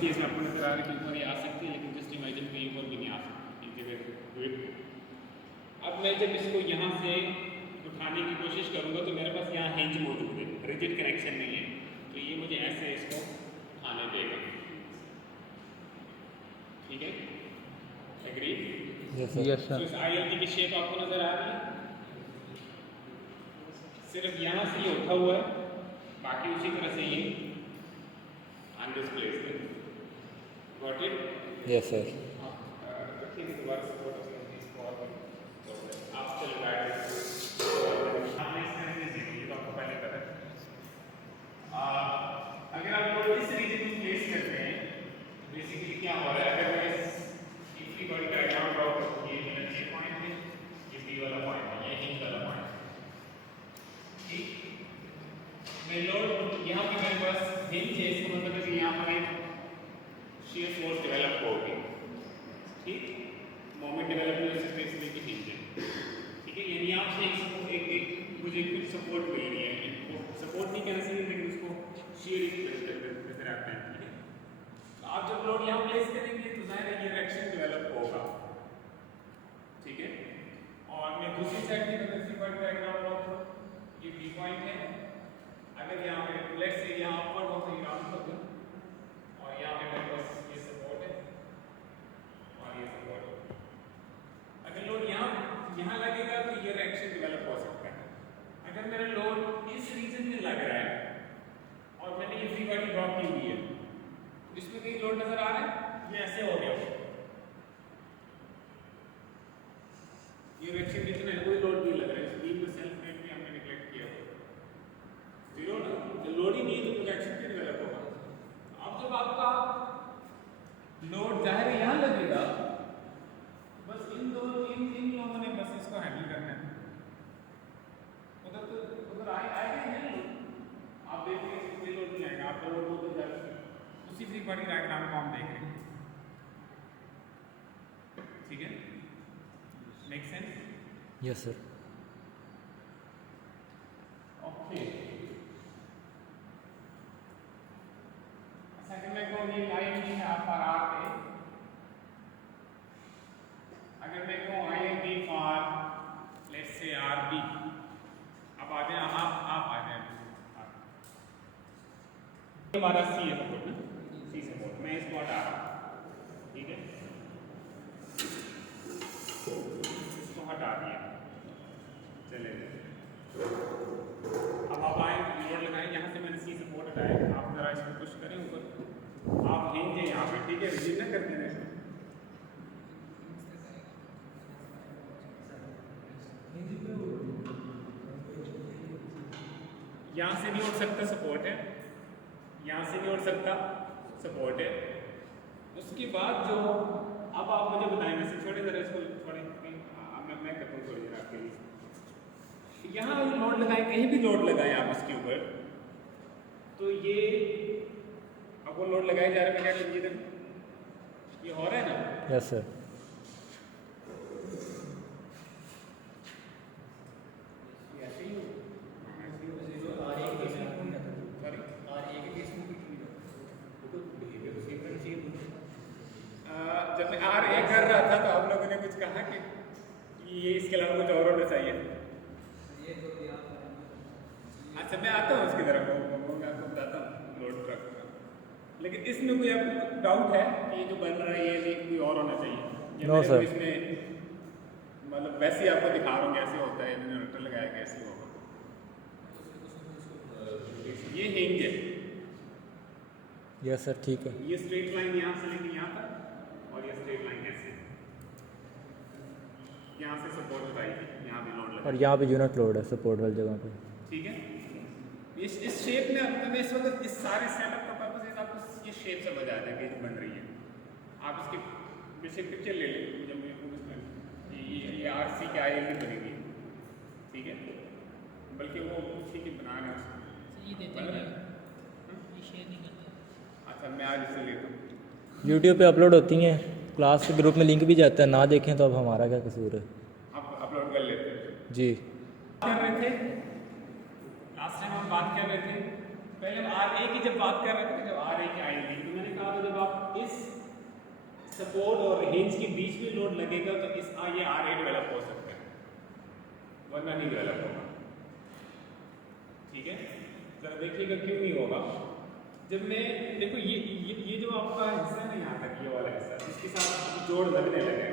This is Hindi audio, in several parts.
केस में आपको नजर आ रहा है कि ऊपर ये आ सकती है, लेकिन जस्ट इमेजिन कि ऊपर भी नहीं आ सकती इस जगह ग्रिप। अब मैं जब इसको यहाँ से उठाने की कोशिश करूँगा तो मेरे पास यहाँ हिंज मौजूद है, रिजिड कनेक्शन नहीं है, तो ये मुझे ऐसे इसको उठाने देगा। ठीक है, एग्री? यस तो इस ILT की शेप आपको नजर आ रही है, सिर्फ यहाँ से ये उठा हुआ है, बाकी उसी तरह से ये अनडिस्प्लेस्ड है। Got it? Yes sir. रखिए दोबारा सपोर्ट इसको और आप चल रहा है ये तो आपको पहले पता है। अगर आप लोग इस रीजन में प्लेस करते हैं, बेसिकली क्या हो रहा है, अगर मैं इसी बॉडी डायग्राम ड्रॉ करूँ, ये मेरा J पॉइंट है, ये B वाला पॉइंट है, ये हिंज वाला पॉइंट है। ठीक, मैं लोड यहाँ पे मेरे पास हिंज है, इसका मतलब है कि यहाँ पर एक shear force डेवलप होगी। ठीक, मोमेंट डेवलप होने से स्पेसिफिक हिंज है। ठीक है, यानी यहाँ से एक मुझे कुछ सपोर्ट मिल रही है, सपोर्ट नहीं कहना चाहिए लेकिन उसको shear नजर आता है। ठीक है, तो आप जब लोड यहाँ प्लेस करेंगे तो जाहिर है ये रिएक्शन डेवलप होगा। ठीक है, और मैं दूसरी साइड की अगर इसी पॉइंट डायग्राम ड्रॉ करूं, ये B पॉइंट है, अगर यहाँ पे लेट्स से यहाँ अपवर्ड हो तो ये राउंड हो गया, और यहाँ पे मेरे पास ये सपोर्ट है और ये सपोर्ट है। अगर लोड यहाँ लगेगा तो ये रिएक्शन डेवलप हो सकता है। अगर मेरा लोड इस रीजन में लग रहा है और मैंने ये फ्री बॉडी ड्रॉप की हुई है, इसमें कहीं लोड नजर आ रहा है, ये ऐसे हो गया, ये रिएक्शन कितना है, कोई लोड नहीं लग रहा है, इस बीम में सेल्फ वेट भी हमने नेग्लेक्ट किया हुआ, जीरो ना, जब लोड ही नहीं है तो रिएक्शन क्यों डेवलप होगा। अब जब आपका लोड जाहिर है यहाँ लगेगा, बस इन लोगों ने बस इसको हैंडल करना है, उधर आएगा नहीं, आप देखिए कोई लोड नहीं आएगा, आपका लोड तो जाएगा, उसी फ्री बॉडी डायग्राम को हम देख रहे हैं। ठीक है, make sense? Yes sir. Okay, second में को ये IMG है आपका R पे, अगर मैं कहूँ IMG for let's say RB, अब आ जाए आप आ जाए हमारा C है सपोर्ट ना, C सपोर्ट, मैं इसको हटा रहा हूँ। ठीक है, इसको हटा दिया, चले अब आप आए लोड लगाएं, यहाँ से मैंने C सपोर्ट हटाया, आप जरा इसको पुश करें ऊपर, आप हिंज है यहाँ पे, ठीक है, रिजिड ना कर देना इसको, यहाँ से नहीं उठ सकता सपोर्ट है, यहाँ से नहीं उठ सकता सपोर्ट है। उसके बाद जो अब आप मुझे बताएं, वैसे छोड़े जरा इसको, छोड़े मैं करता हूँ थोड़ी देर आपके लिए। यहाँ लोड लगाएं, कहीं भी लोड लगाएं आप इसके ऊपर, तो ये अब वो लोड लगाए जा रहे हैं, क्या कीजिए, ये हो रहा है ना? Yes sir. जब मैं RA कर रहा था तो आप लोगों ने कुछ कहा कि ये इसके अलावा कुछ और होना चाहिए। अच्छा, मैं आता हूँ उसकी तरफ, मैं आपको बताता हूँ लोड ट्रक का, लेकिन इसमें कोई आपको डाउट है कि ये जो बन रहा है ये कोई और होना चाहिए? No sir. इसमें मतलब वैसे ही आपको दिखा रहा हूँ कैसे होता है, मैंने रोटर लगाया कैसे होगा। ये हिंज है, यस सर, ठीक है। ये स्ट्रेट लाइन यहाँ से लेके यहाँ तक, और ये स्ट्रेट लाइन ऐसे यहाँ से सपोर्ट बताएगी, यहाँ भी लोड लगा, और यहाँ पे यूनिट लोड है सपोर्ट वाली जगह पे। ठीक है, इस शेप में मैं इस वक्त इस सारे सेटअप का पर्पस है आपको ये शेप समझ आ जाएगा जो बन रही है। आप इसके बेसिक पिक्चर ले लें, जब ये RC के ILT बनेगी, ठीक है, बल्कि वो ठीक है बना रहे हैं उसको, ये देते हैं, ये शेयर नहीं करते। अच्छा, मैं आज इसे लेता हूँ, यूट्यूब पे अपलोड होती हैं, क्लास के ग्रुप में लिंक भी जाता है, ना देखें तो अब हमारा क्या कसूर है। आप अपलोड कर लेते हैं जी। कर रहे थे लास्ट टाइम हम बात कर रहे थे, पहले हम RA की जब बात कर रहे थे, जब RA की ILT, तो मैंने कहा था जब आप सपोर्ट और हिंज के बीच में लोड लगेगा तो इस ये RA डेवलप हो सकता है, वरना नहीं डेवलप होगा। ठीक है, जरा देखिएगा क्यों नहीं होगा। जब मैं देखो ये जो आपका हिस्सा है ना यहाँ तक, ये वाला हिस्सा जिसके साथ जोड़ लगने लगे,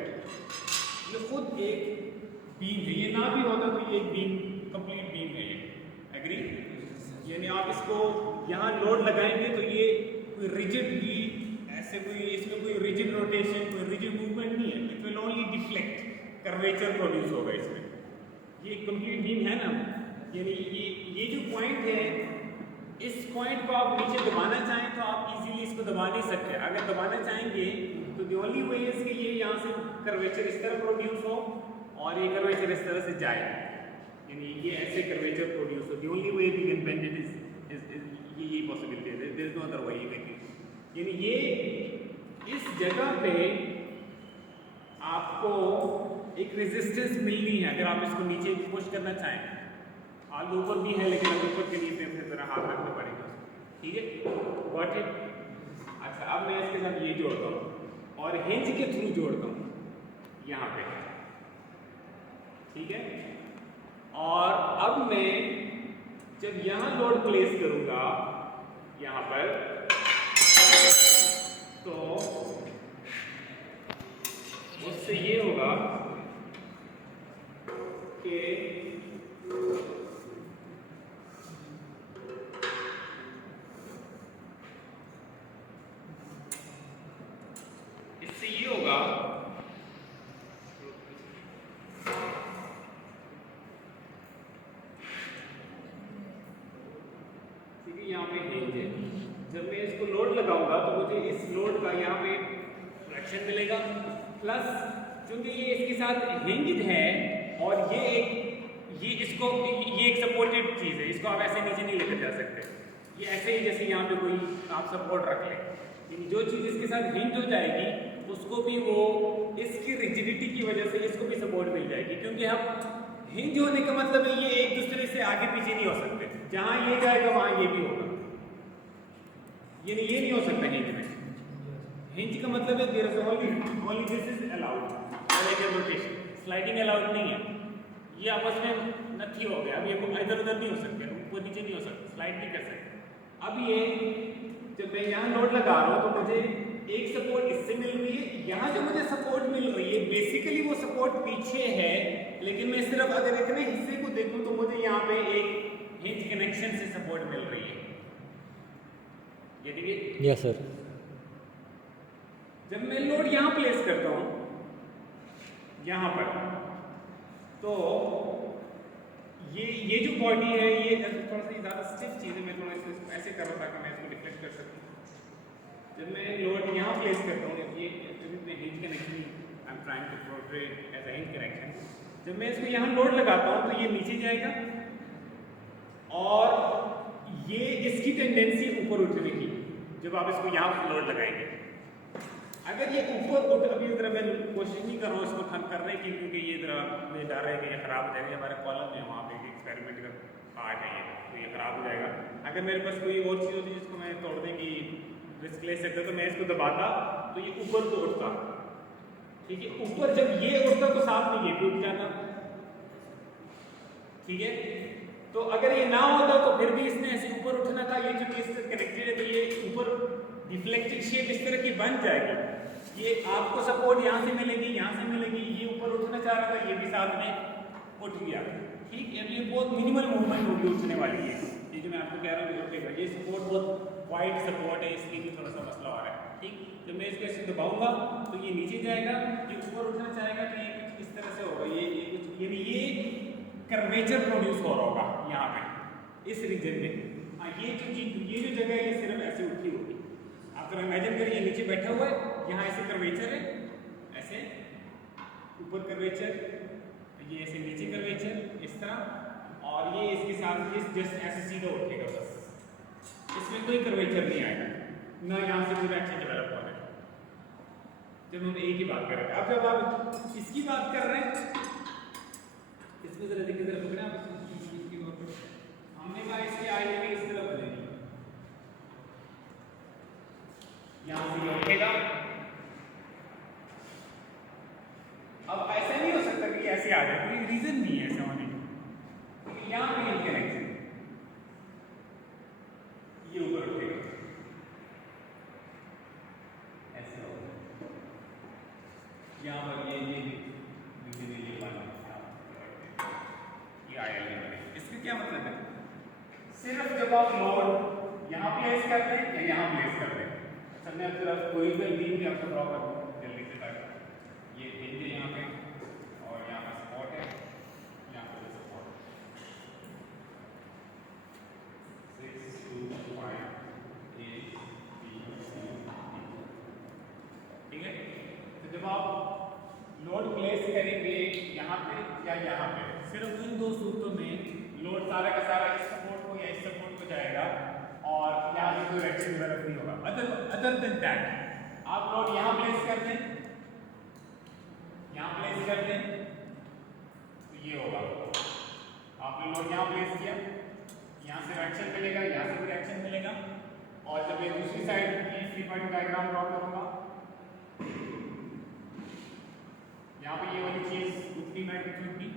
ये खुद एक बीम है। ये ना भी होता तो ये एक बीम, कंप्लीट बीम है ये, एग्री? यानी आप इसको यहाँ लोड लगाएंगे तो ये कोई रिजिड भी ऐसे कोई इसमें कोई रिजिड रोटेशन, कोई रिजिड मूवमेंट नहीं है। It will only deflect, curvature produce होगा इसमें। ये कंप्लीट बीम है ना, यानी ये जो पॉइंट है, इस पॉइंट को आप नीचे दबाना चाहें तो आप इजीली इसको दबा नहीं सकते। अगर दबाना चाहेंगे तो द ओनली वे इज कि ये यहाँ से कर्वेचर इस तरह प्रोड्यूस हो और ये कर्वेचर इस तरह से जाए, यानी ये ऐसे कर्वेचर प्रोड्यूस हो। The only way we can bend it is ये पॉसिबिलिटी है, there is no other way. यानी ये इस जगह पे आपको एक रेजिस्टेंस मिलनी है अगर आप इसको नीचे पुश करना चाहें। हाल ऊपर भी है लेकिन ऊपर के लिए फिर जरा हाथ रखना पड़ेगा। ठीक है, गॉट इट? अच्छा, अब मैं इसके साथ ये जोड़ता हूँ और हिंज के थ्रू जोड़ता हूँ यहाँ पे। ठीक है, और अब मैं जब यहाँ लोड प्लेस करूँगा यहाँ पर, तो उससे ये होगा कि इससे ये होगा ठीक है, यहाँ पे हिंज है। जब मैं इसको लोड लगाऊंगा तो मुझे इस लोड का यहाँ पे फ्रैक्शन मिलेगा, प्लस क्योंकि ये इसके साथ हिंज है और ये एक सपोर्टेड चीज़ है, इसको आप ऐसे नीचे नहीं लेकर जा सकते। ये ऐसे ही जैसे यहाँ पे कोई आप सपोर्ट रख लें, यानी जो चीज़ इसके साथ हिंज हो जाएगी उसको भी वो इसकी रिजिडिटी की वजह से इसको भी सपोर्ट मिल जाएगी। क्योंकि हम हिंज होने का मतलब है ये एक दूसरे से आगे पीछे नहीं हो सकते, जहाँ ये जाएगा वहाँ ये भी होगा, यानी ये नहीं हो सकता हिंज में। हिंज का मतलब है there is only this is allowed, rotation, sliding allowed नहीं है। ये आपस में नथी हो गया, अब ये इधर उधर नहीं हो सकते, ऊपर नीचे नहीं हो सकते, स्लाइड नहीं कर सकते। अब ये जब मैं यहाँ लोड लगा रहा हूँ तो मुझे एक सपोर्ट इससे मिल रही है, यहाँ जो मुझे सपोर्ट मिल रही है बेसिकली वो सपोर्ट पीछे है, लेकिन मैं सिर्फ अगर इतने हिस्से को देखूँ तो मुझे यहाँ पे एक हिंज कनेक्शन से सपोर्ट मिल रही है। ये देखिए, यस सर। जब मैं लोड यहाँ प्लेस करता हूँ यहाँ पर, तो ये जो बॉडी है ये थोड़ा सा ज़्यादा स्टिफ चीज़ है, मैं थोड़ा इसको ऐसे कर रहा था कि मैं इसको डिफ्लेक्ट कर सकूँ। जब मैं लोड यहाँ प्लेस करता हूँ, ये hinge connection I am trying to portrait as a hinge connection, जब मैं इसको यहाँ लोड लगाता हूँ तो ये नीचे जाएगा और ये इसकी टेंडेंसी ऊपर उठने की, जब आप इसको यहाँ लोड लगाएंगे। अगर ये ऊपर उठ, अभी जरा मैं कोशिश नहीं कर रहा हूँ इसको खत्म करने की, क्योंकि ये जरा मुझे डर है कि ये खराब हो जाएगा। हमारे कॉलम में वहाँ पे एक्सपेरिमेंट का पार्ट है ये, तो ये खराब हो जाएगा। अगर मेरे पास कोई और चीज़ होती जिसको मैं तोड़ने की रिस्क ले सकता तो मैं इसको दबाता तो ये ऊपर को उठता। ठीक है, ऊपर जब ये उठता तो साथ में ये भी उठ जाता। ठीक है, तो अगर ये ना होता तो फिर भी इसने ऐसे ऊपर उठना था। ये जो इससे कनेक्टेड है तो ये ऊपर डिफ्लेक्टेड शेप इस तरह की बन जाएगी। ये आपको सपोर्ट यहाँ से मिलेगी, यहाँ से मिलेगी, ये ऊपर उठना चाह रहा था, ये भी साथ में उठ गया। ठीक है, ये बहुत मिनिमल मूवमेंट होगी उठने वाली है। ये जो मैं आपको कह रहा हूँ उठेगा, ये सपोर्ट बहुत वाइड सपोर्ट है, इसके लिए थोड़ा सा मसला आ रहा है। ठीक, जब मैं इसको ऐसे दबाऊंगा तो ये नीचे जाएगा, ये ऊपर उठना चाहेगा तो ये कुछ इस तरह से होगा। ये कुछ यानी ये कर्वेचर प्रोड्यूस हो रहा होगा यहाँ पे इस रीजन में। हाँ, ये जो चीज, ये जो जगह है ये सिर्फ ऐसे उठी होगी। आप अगर इमेजिन करिए ये नीचे बैठा हुआ है, यहाँ ऐसे कर्वेचर है, ऐसे ऊपर कर्वेचर, ये ऐसे नीचे कर्वेचर इस तरह, और ये इसके साथ ये जस्ट ऐसे सीधा उठेगा, बस इसमें कोई कर्वेचर नहीं आएगा, ना यहाँ से कोई एक्शन डेवलप हो रहा है। जब हम एक ही बात कर रहे हैं, अब जब आप इसकी बात कर रहे हैं, इसमें जरा देखिए, जरा पकड़े आप इसकी तौर पर, हमने कहा इसकी आई लेवल इस तरह बनेगी, यहाँ से ये उठेगा, ऐसे आ जाए, कोई रीजन नहीं है ऐसा होने का। यहाँ पे ये कनेक्शन ये ऊपर उठेगा, ऐसे होगा। यहाँ पर ये बना ये आया नहीं। इसका क्या मतलब है? सिर्फ जब आप लोड यहाँ प्लेस करते हैं या यहाँ प्लेस करते हैं। अच्छा मैं अब कोई भी बीम भी आपको ड्रॉ कर दूँ जल्दी से, ताकि ये हिंज है यहाँ पे और यहाँ पर सपोर्ट है, यहाँ पर support 6 2 5 A B C D, ठीक है। तो जब आप लोड प्लेस करेंगे यहाँ पे या यहाँ पे, सिर्फ उन दो सूत्रों में लोड सारा का सारा इस सपोर्ट को या इस सपोर्ट को जाएगा और यहाँ पे कोई रिएक्शन डेवलप नहीं होगा। अदर देन दैट आप लोड यहाँ प्लेस कर दें, यहाँ प्लेस कर दें तो ये होगा। आपने लोड यहाँ प्लेस किया, यहाँ से रिएक्शन मिलेगा, यहाँ से भी रिएक्शन मिलेगा। और जब मैं दूसरी साइड की 3 पॉइंट डायग्राम ड्रॉ करूंगा, यहाँ पे ये वाली चीज उतनी मैग्नीट्यूड की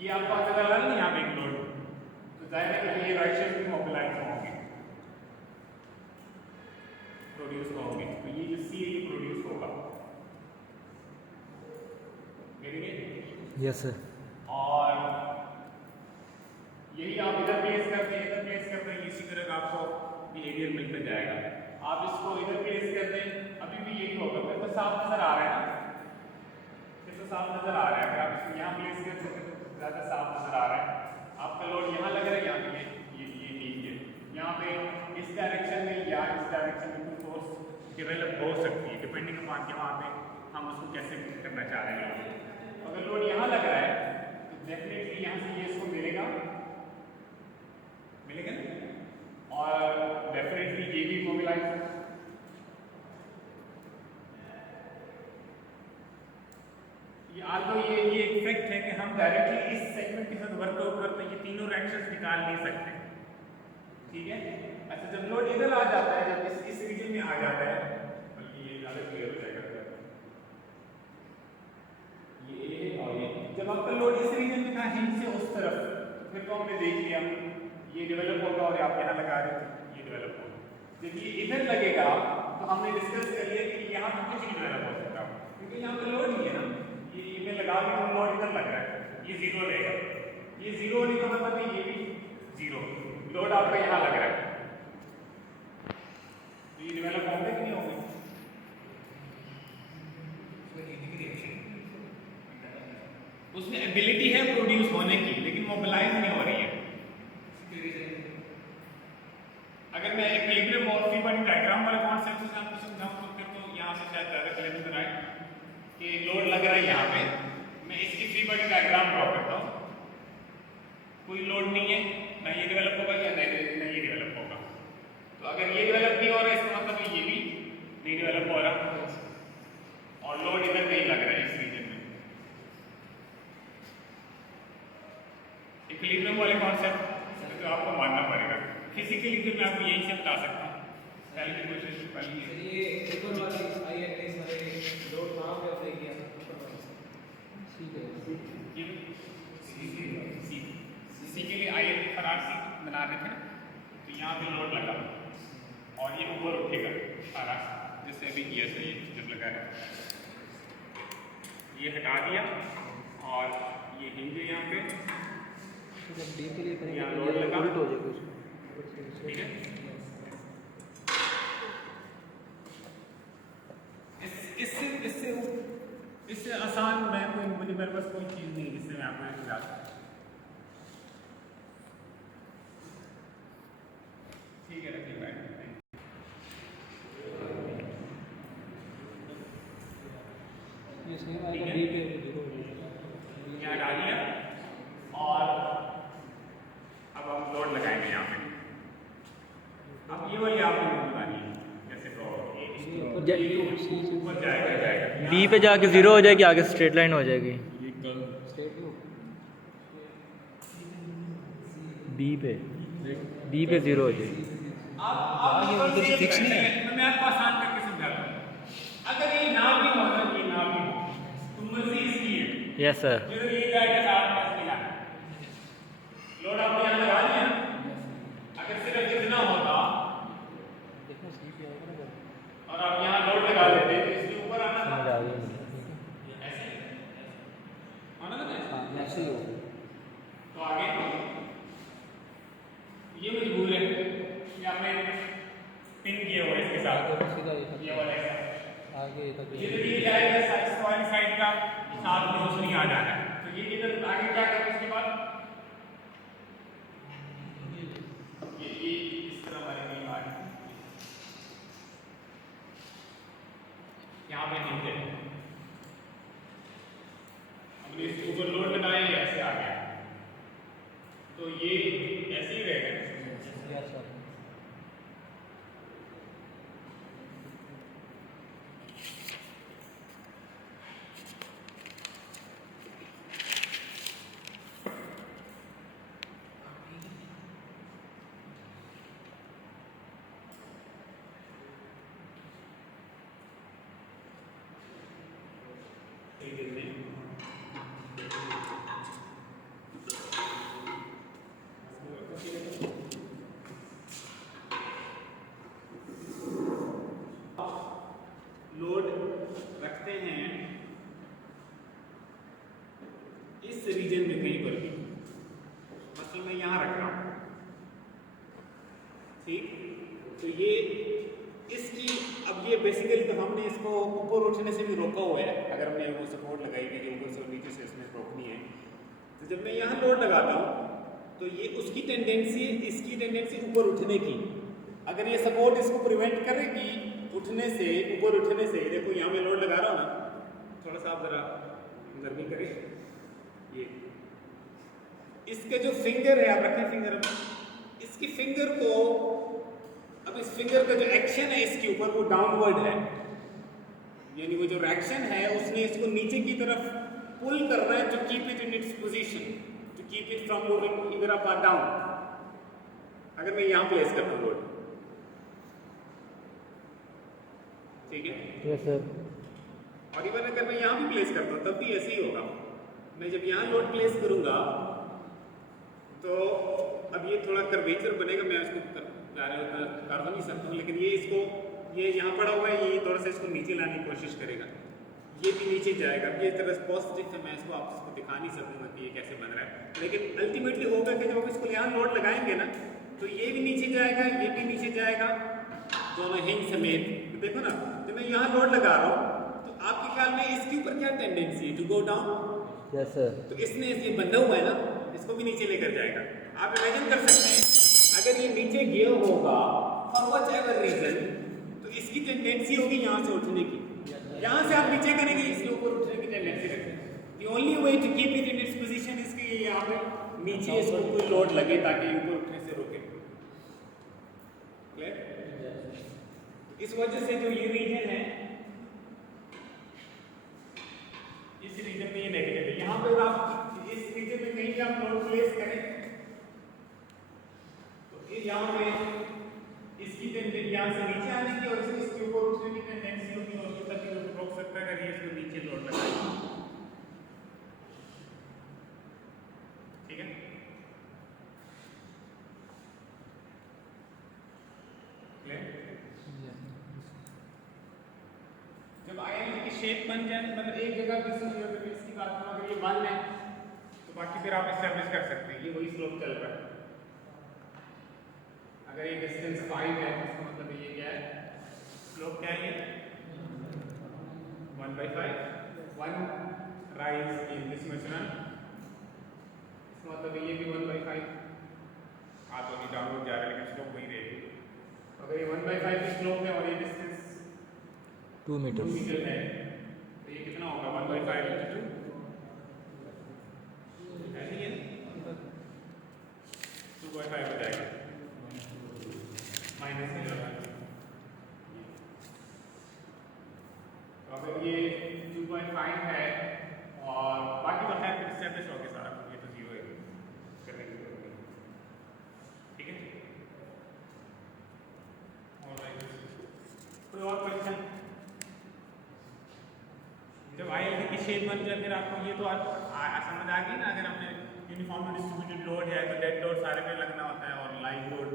ये आपको नजर आ रहा है ना यहाँ पे एक लोड, तो जाहिर है कि ये रिएक्शन भी मोबिलाइज होंगे, प्रोड्यूस होंगे। तो ये जो सी है ये प्रोड्यूस होगा, यस सर। और यही आप इधर प्लेस करते हैं, इधर प्लेस करते हैं, इसी तरह का आपको बिहेवियर मिलता जाएगा। आप इसको इधर प्लेस कर दें, अभी भी यही होगा। फिर तो साफ नजर आ रहा है ना, फिर तो साफ नजर आ रहा है। अगर आप इसको यहाँ प्लेस करते हैं तो ज़्यादा साफ नजर आ रहा है। आपका लोड यहाँ लग रहा है, यहाँ पे ये ठीक है। यहाँ पे इस डायरेक्शन में या इस डायरेक्शन में कोई फोर्स डेवलप हो सकती है, डिपेंडिंग अपॉन कि वहाँ पे हम उसको कैसे करना चाह रहे हैं। अगर लोड यहाँ लग रहा है तो डेफिनेटली यहाँ से ये इसको मिलेगा और डेफिनेटली ये भी मोबिलाइज होगा। ये एक फैक्ट है कि हम डायरेक्टली इस सेगमेंट के साथ वर्कआउट करते हैं, ये तीनों रिएक्शंस निकाल नहीं सकते, ठीक है। अच्छा जब लोड इधर आ जाता है, जब इस रीजन में आ जाता है, बल्कि ये ज़्यादा क्लियर हो जाएगा, ये और ये जब आपका लोड इस रीजन में था हिंज से उस तरफ, फिर तो हमने देख लिया ये डेवलप होगा और आप यहाँ लगा रहे थे ये डेवलप होगा। जब ये इधर लगेगा तो हमने डिस्कस कर लिया कि यहाँ पर कुछ नहीं डेवलप हो सकता, क्योंकि यहाँ पे लोड नहीं है ना, ये लगा के हम लोड इधर लग रहा है, ये जीरो लेगा। ये जीरो होने का मतलब है ये भी जीरो, लोड आपका यहाँ लग रहा है, तो ये डेवलप होंगे कि नहीं होंगे? उसमें एबिलिटी है प्रोड्यूस होने की, लेकिन मोबिलाइज नहीं हो रही है। अगर मैं इक्विलिब्रियम और फ्री बॉडी डायग्राम वाले कॉन्सेप्ट से आपको समझाऊं तो फिर तो यहाँ से शायद ज़्यादा क्लियर नजर आए कि लोड लग रहा है यहाँ पे, मैं इसकी फ्री बॉडी डायग्राम ड्रॉ करता हूँ, कोई लोड नहीं है, ना ये डेवलप होगा या नहीं ये डेवलप होगा। तो अगर ये डेवलप नहीं हो रहा है इसका मतलब ये भी नहीं डेवलप हो रहा, और लोड इधर नहीं लग रहा है इस रीजन में। इक्विलिब्रियम वाले कॉन्सेप्ट तो आपको मानना पड़ेगा, फिजिकली फिर मैं आपको यही से बता सकता हूँ। पहले की कोशिश पहले ये ऊपर वाली आई एक्सिस वाले लोड कहां पे अप्लाई किया? ठीक है, सी के लिए आई फरार सी बना रहे थे, तो यहाँ पे लोड लगा और ये ऊपर उठेगा फरार, जैसे अभी किया था ये जब लगा है, ये हटा दिया और ये हिंज है यहाँ पे, जब डी के लिए करेंगे यहाँ तो लोड ये लगा, उल्ट हो जाएगा उसमें, ठीक है। इससे आसान मुझे मेरे पास कोई चीज़ नहीं जिससे मैं आपको समझा सकूं, ठीक है। रखिए बैठ ये सेम आएगा डी पे जीरो हो जाएगा। यहाँ डालिए और अब हम लोड लगाएंगे यहाँ पे। अब ये वाली आपको बतानी है कैसे ड्रॉ होगी, ऊपर जाएगा डी पे जाके जीरो हो जाएगी, आगे स्ट्रेट लाइन हो जाएगी। बी पे जीरो हो जाएगी। आप ये फिक्स नहीं है, मैं आपको आसान करके समझाता हूँ। अगर ये ना भी हो ना, ये ना भी हो, तो फ्रीक्वेंसी इसकी है। Yes sir. जिधर ये जाएगा साथ में इसकी लाना। लोड आपने यहाँ लगा लिया ना, अगर सिर्फ इतना होता और आप यहाँ लोड लगा लेते तो इसके ऊपर आना था। समझ आ गई मुझे। ऐसे आना था ना, हाँ ऐसे ही होगा। तो आगे ये मजबूर है कि आपने पिन किया हुआ है इसके साथ, सीधा ये वाला है। आगे तक जिधर ये जाएगा साइड का साथ में रोशनी आ जाना है, तो ये इधर आगे क्या करें इसके बाद ये इस तरह वाले नहीं आ रही, यहाँ पे नीचे हमने इसके ऊपर लोड लगाए, ऐसे आ गया, तो ये ऐसे ही रहेगा। Yes sir. लोड रखते हैं इस रीजन में कहीं पर भी, मतलब मैं यहाँ रख रहा हूँ, ठीक, तो ये इसकी अब ये बेसिकली तो हमने इसको ऊपर उठने से भी रोका हुआ है, अगर हमने वो सपोर्ट लगाई हुई है ऊपर से और नीचे से इसमें रोकनी है, तो जब मैं यहाँ लोड लगाता हूँ तो ये उसकी टेंडेंसी, इसकी टेंडेंसी ऊपर उठने की, अगर ये सपोर्ट इसको प्रिवेंट करेगी उठने से, ऊपर उठने से, देखो यहाँ मैं लोड लगा रहा हूँ ना, थोड़ा सा आप जरा नरमी करें, ये इसके जो फिंगर है, आप रखें फिंगर में, इसकी फिंगर को, अब इस फिंगर का जो एक्शन है इसके ऊपर वो डाउनवर्ड है, यानी वो जो रिएक्शन है उसने इसको नीचे की तरफ पुल करना है to keep it in its position, to keep it from moving इधर अप और डाउन। अगर मैं यहाँ प्लेस करता हूँ लोड, ठीक है, यस सर। और इवन अगर मैं यहाँ भी प्लेस करता हूँ तब भी ऐसे ही होगा। मैं जब यहाँ लोड प्लेस करूँगा तो अब ये थोड़ा कर्वेचर बनेगा, मैं इसको कर तो नहीं सकता हूँ, लेकिन ये इसको, ये यहाँ पड़ा हुआ है, ये थोड़ा सा इसको नीचे लाने की कोशिश करेगा, ये भी नीचे जाएगा, ये तरह पॉजिटिव है, मैं इसको आपको दिखा नहीं सकूँगा कि ये कैसे बन रहा है, लेकिन अल्टीमेटली होगा कि जब हम इसको यहाँ लोड लगाएंगे ना तो ये भी नीचे जाएगा, ये भी नीचे जाएगा, दोनों हिंग समेत। तो देखो ना, जब मैं यहाँ लोड लगा रहा हूँ तो आपके ख्याल में इसके ऊपर क्या टेंडेंसी है, to go down. Yes sir. तो इसने ये बंधा हुआ है ना, इसको भी नीचे लेकर जाएगा। आप इमेजिन कर सकते हैं अगर ये नीचे गियर होगा फॉर व्हाट एवर रीजन, तो इसकी टेंडेंसी होगी यहाँ से उठने की, यहाँ से आप नीचे करेंगे, इसके ऊपर उठने की टेंडेंसी रखेंगे। The only way to keep it in its position is कि यहाँ पे नीचे इसको कोई लोड लगे ताकि ऊपर उठने से रोके। क्लियर? इस वजह से जो ये रीजन है, इस रीजन में ये नेगेटिव है, यहाँ पर आप इस रीजन में कहीं भी आप लोड प्लेस करें तो यहाँ पे इसकी टेंडेंसी यहाँ से नीचे आने की और इसके ऊपर उठने की टेंडेंसी होगी, और उसको तक रोक सकता है अगर ये इसको नीचे लोड लगाए। ठीक है, जब आयन की शेप बन जाए, मतलब एक जगह इसकी बात करो, अगर ये 1 है तो बाकी फिर आप एस्टेब्लिश कर सकते हैं, ये वही स्लोप चल रहा है। अगर ये डिस्टेंस 5 है तो इसका मतलब ये क्या है, स्लोप क्या है, 1/5, 1 राइज इन दिस मेथड, इसका मतलब ये भी 1/5, आप तो डाउनवर्ड जा रहे हैं लेकिन स्लोप वही रहेगी। अगर ये 1/5 की स्लोप है और ये डिस्टेंस 2 मीटर है तो ये कितना होगा, 1/5 into 2, ऐसे ही है, 2/5 हो जाएगा, माइनस हो जाएगा। तो अगर ये 2.5 है और बाकी तो खैर एस्टेब्लिश हो गया सारा, ये तो 0 है, करने की जरूरत नहीं। ठीक है, कोई और क्वेश्चन? जब आयन की शेप बन जाए फिर आपको ये तो समझ आ गई ना। अगर हमने यूनिफॉर्म डिस्ट्रीब्यूटेड लोड है तो डेड लोड सारे पे लगना होता है और लाइव लोड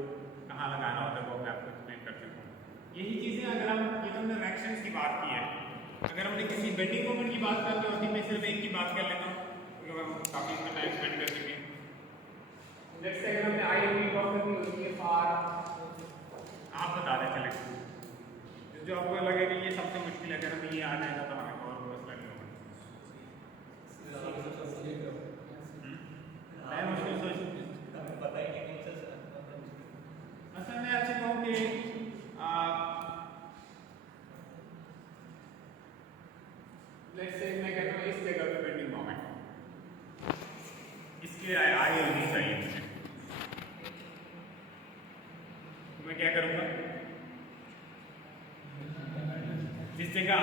कहाँ लगाना होता है वो मैं आपको एक्सप्लेन कर सकता हूँ। यही चीज़ें अगर हम ये तो हमने रिएक्शंस की बात की है, अगर हमने किसी बेंडिंग मोमेंट की बात करनी होती मैं सिर्फ एक की बात कर लेता हूँ क्योंकि हम काफ़ी इसमें टाइम स्पेंड कर सकें। लेट्स से अगर हमने आई की बात करनी होती है फार, आप बता दें चले जो आपको लगे कि ये सबसे मुश्किल है, अगर हमें ये आ जाएगा तो हमें और मसला नहीं होगा। मैं मुश्किल सोच पता ही नहीं कौन सा मतलब मैं आपसे कहूँ कि लेट्स से मैं कहता हूँ इस जगह पे बेंडिंग मोमेंट इसके लिए आई होनी चाहिए मुझे, तो मैं क्या करूँगा जिस जगह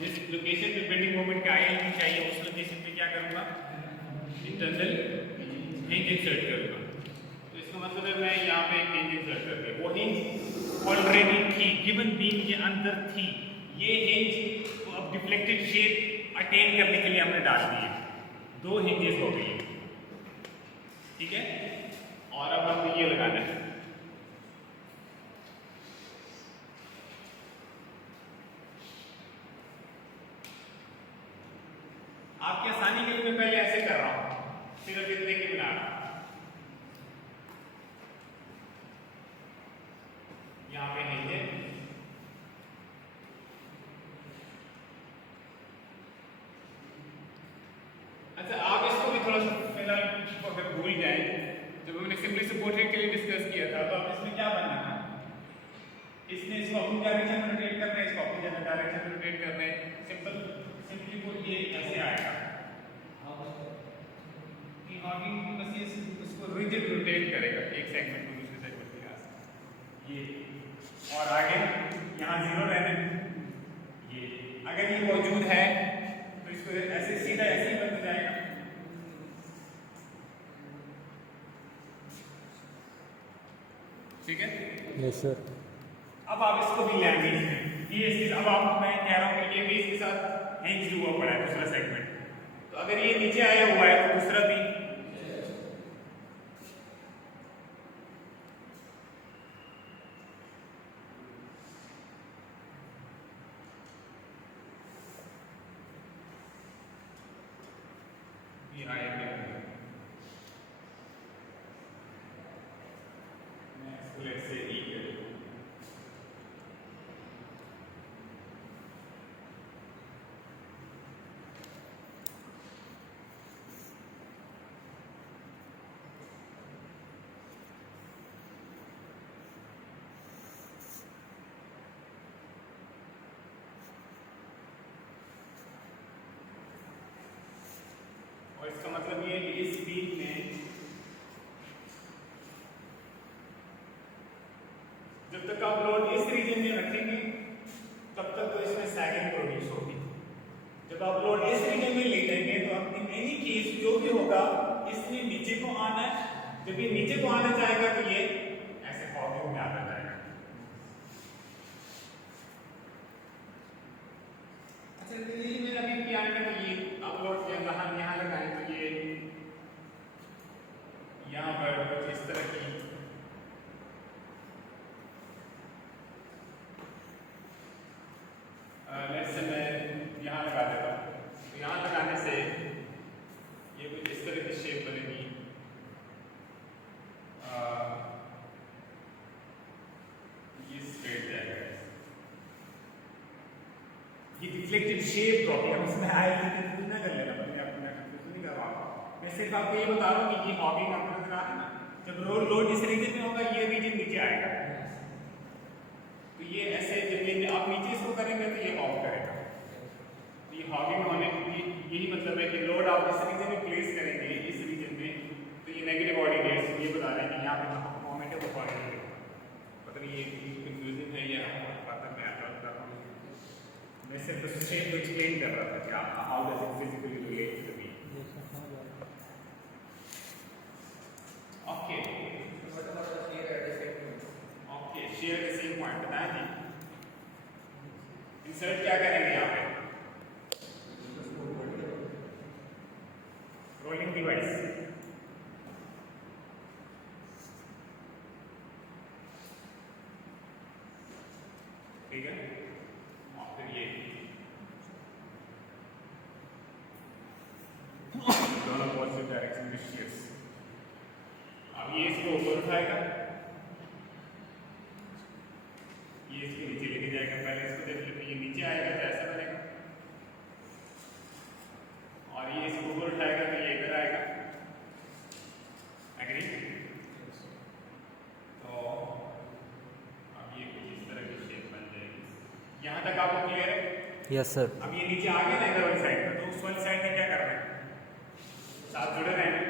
जिस लोकेशन पे बेंडिंग मोमेंट का आई होनी चाहिए उस लोकेशन पे क्या करूँगा इंटरनल हिंज इंसर्ट करूँगा। तो इसका मतलब है मैं यहाँ पे एक हिंज इंसर्ट कर दिया, वो हिंज ऑलरेडी थी गिवन बीम के अंदर थी, ये हिंज तो अब डिफ्लेक्टेड शेप अटेन करने के लिए हमने डाल दी है, दो हिंजेस हो गई, ठीक है। और अब हमको ये लगाना है आपकी आसानी के लिए मैं पहले ऐसे कर रहा हूं सिर्फ इतने की बना रहा हूं, यहां पे हिंज है। अच्छा आप इसको भी थोड़ा सा फिलहाल अगर भूल जाए, जब हमने सिंपली सपोर्टेड के लिए डिस्कस किया था तो अब इसमें क्या बनना था, इसने इसको अपनी डायरेक्शन में रोटेट करना है, इसको अपनी डायरेक्शन में रोटेट करना है, सिंपली को ये ऐसे आएगा कि हॉगिंग बस ये इसको रिजिड रोटेट करेगा एक सेगमेंट को दूसरे सेगमेंट के पास ये, और आगे यहाँ जीरो रहने ये, अगर ये मौजूद है तो इसको ऐसे सीधा ऐसे ही बन जाएगा। ठीक है, यस सर। अब आप इसको भी लैंग्वेज में ये चीज अब आप मैं कह रहा हूँ कि ये भी इसके साथ हिंज हुआ पड़ा है दूसरा सेगमेंट, तो अगर ये नीचे आया हुआ है तो दूसरा भी ये आएगा। मैं इसको लेट्स से ई कर दूं, और इसका मतलब ये है कि इस बीम में जब तक आप लोड इस रीजन में रखेंगे तब तक तो इसमें सैगिंग प्रोड्यूस होगी, जब आप लोड इस रीजन में ले जाएंगे तो अपनी एनी केस जो भी होगा इसमें नीचे को आना है, जब ये नीचे को आना चाहेगा तो ये ऐसे हॉगिंग में आता जाएगा। अच्छा ये मैंने अभी किया है कि ये अपलोड किया यहाँ लगाएं तो ये यहाँ पर कुछ इस तरह की लेट्स से मैं यहाँ लगा देता हूँ, तो यहाँ लगाने से ये कुछ इस तरह की शेप बनेगी। ये स्ट्रेट जाएगा, ये डिफ्लेक्टेड शेप प्रॉब्लम हम इसमें आए थे ना कर लेना, मैं आपको नहीं कर रहा हूँ, मैं सिर्फ आपको ये बता रहा हूँ कि ये हॉगिंग आपको नजर आ रहा है ना, जब लोड इस रीजन में होगा ये रीजन नीचे आएगा, तो ये ऐसे जब ये आप नीचे इसको करेंगे तो ये हॉग करेगा, तो ये हॉगिंग होने की यही मतलब है कि लोड आप इस रीजन में प्लेस करेंगे इस रीजन में तो ये नेगेटिव ऑर्डिनेट्स ये बता रहे हैं कि यहाँ पे जो मोमेंट है वो पॉजिटिव है। पता नहीं ये कंफ्यूजन है या पता मैं आता हूँ, मैं सिर्फ उस शेप को एक्सप्लेन कर रहा था कि आप how does it physically relate to me. Okay okay share the same point बताएं जी, इंसर्ट क्या करेंगे यहाँ पे ठीक है, और फिर ये दोनों पॉजिटिव डायरेक्शन में शेयर्स। अब ये इसको ऊपर उठाएगा, ये इसको नीचे लेके जाएगा। पहले इसको देख लेते, ये नीचे आएगा तो ऐसा बनेगा, और ये इसको ऊपर उठाएगा तो ये इधर आएगा। एग्री? तो अब ये कुछ इस तरह की शेप बन जाएगी। यहाँ तक आपको क्लियर है? Yes sir. अब ये नीचे आ गया ना इधर वाली साइड में, तो उस वाली साइड में क्या करना है? साथ जुड़े रहेंगे।